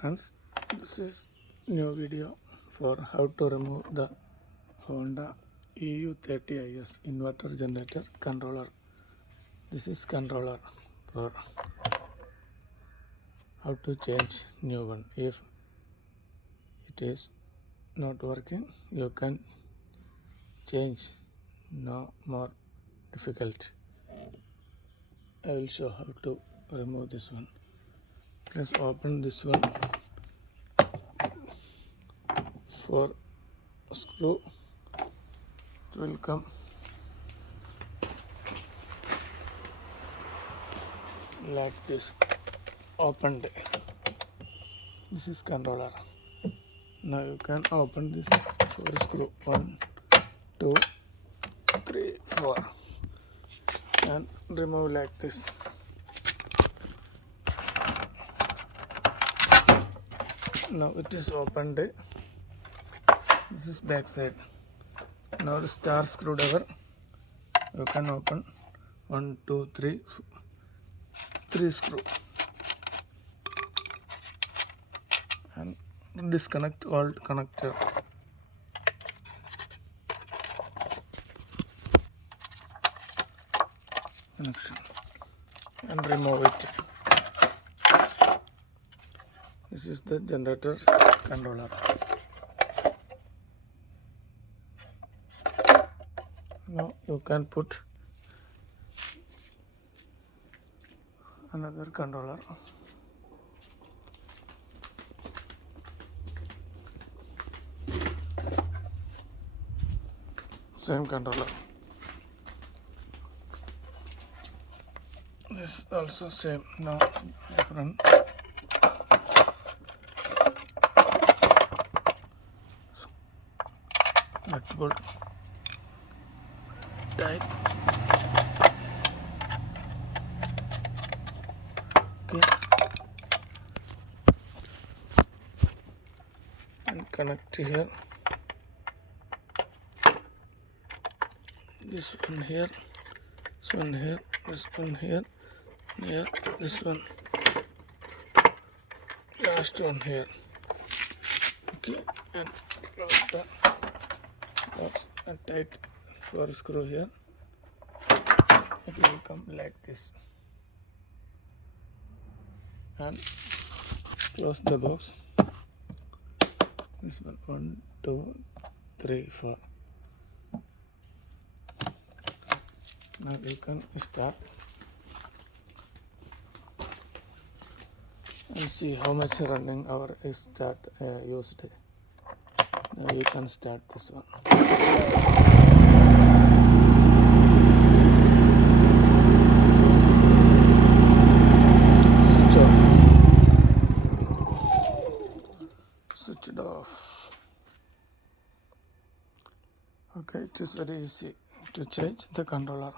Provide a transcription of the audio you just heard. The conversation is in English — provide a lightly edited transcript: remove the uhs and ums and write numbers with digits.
Friends, this is new video for how to remove the Honda EU30IS inverter generator controller. This is controller for how to change new one. If it is not working, you can change, no more difficult. I will show how to remove this one. Please open this one for screw. It will come like this, opened. This is controller. Now you can open this for screw 1, 2, 3, 4 and remove like this. Now it is opened. This is back side. Now the star screwdriver you can open 1, 2, 3, 3 screw and disconnect alt connector. Connection and remove it. This is the generator controller. Now you can put another controller. Same controller. This also same, now different. Let's bolt tight. Okay. And connect here. This one here, this one here, this one here, here, this one, last one here. Okay, and close the box and tight for screw here. It will come like this. And close the box. This one, 1, 2, 3, 4. Now you can start and see how much running hour is used. Now you can start this one. Switch off. Switch it off. Okay, it is very easy to change the controller.